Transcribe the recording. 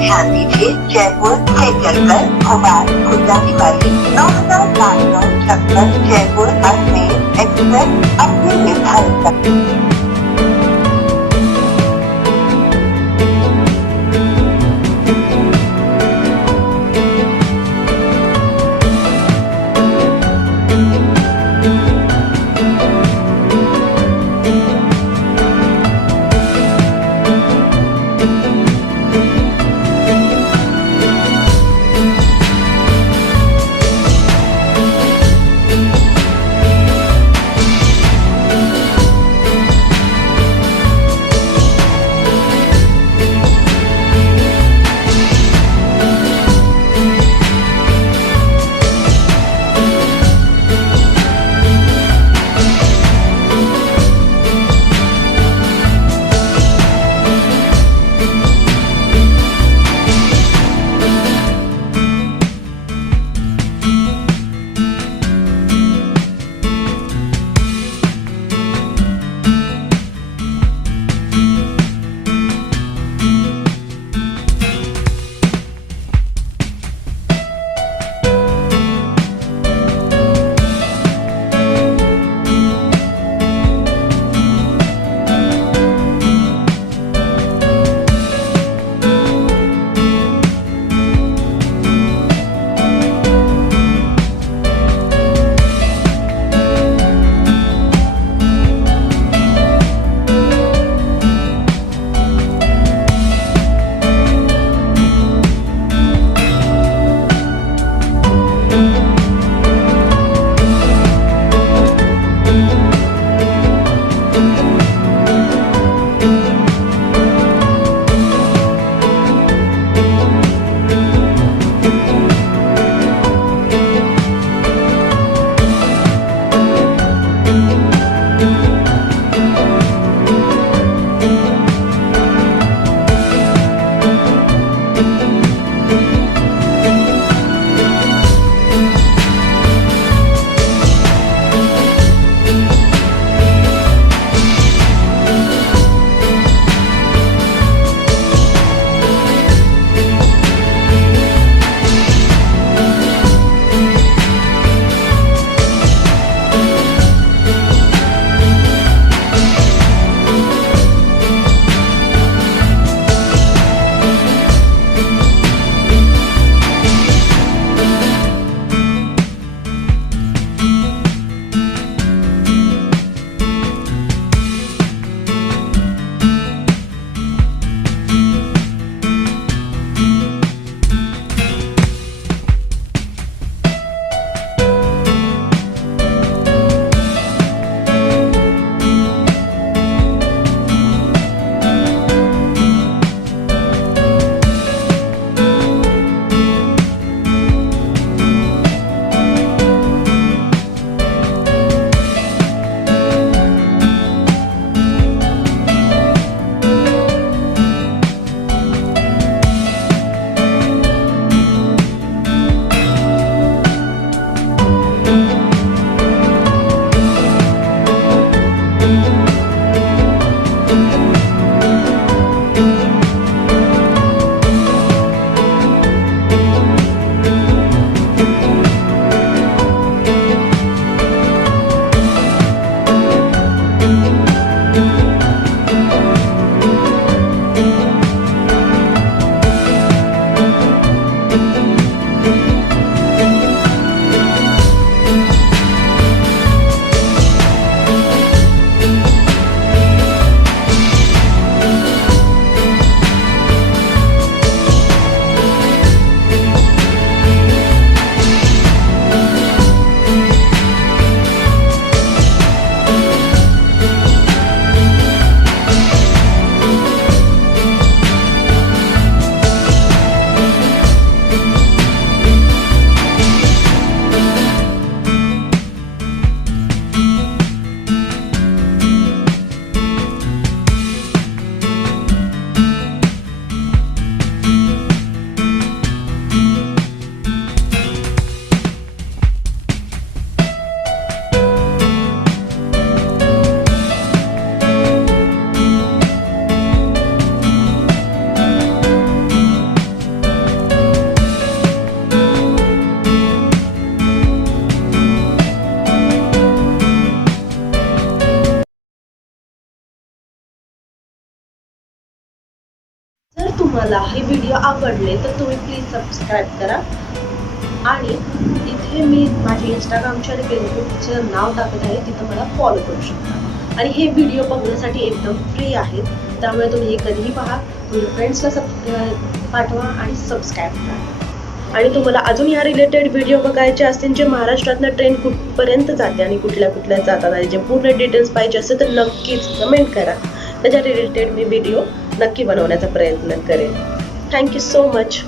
ध्यान दीजिए, जयपुर से चलकर भोपाल को जाने वाली 9556 जयपुर अजमेर एक्सप्रेस अपने निर्धारित तुम्हाला हे व्हिडिओ आवडले तर तुम्ही प्लीज सबस्क्राईब करा आणि इथे मी माझे इंस्टाग्रामचे आणि फेसबुकचं नाव टाकत आहे, तिथं मला फॉलो करू शकता. आणि हे व्हिडिओ बघण्यासाठी एकदम फ्री आहेत, त्यामुळे तुम्ही हे कधीही पहा, तुमच्या फ्रेंड्सला पाठवा आणि सबस्क्राईब करा. आणि तुम्हाला अजून या रिलेटेड व्हिडिओ बघायचे असतील जे महाराष्ट्रातनं ट्रेन कुठपर्यंत जाते आणि कुठल्या कुठल्या जातात आणि जे पूर्ण डिटेल्स पाहिजे असेल तर नक्कीच कमेंट करा. त्याच्या रिलेटेड मी व्हिडिओ नक्की बनवण्याचा प्रयत्न करेन. Thank you so much.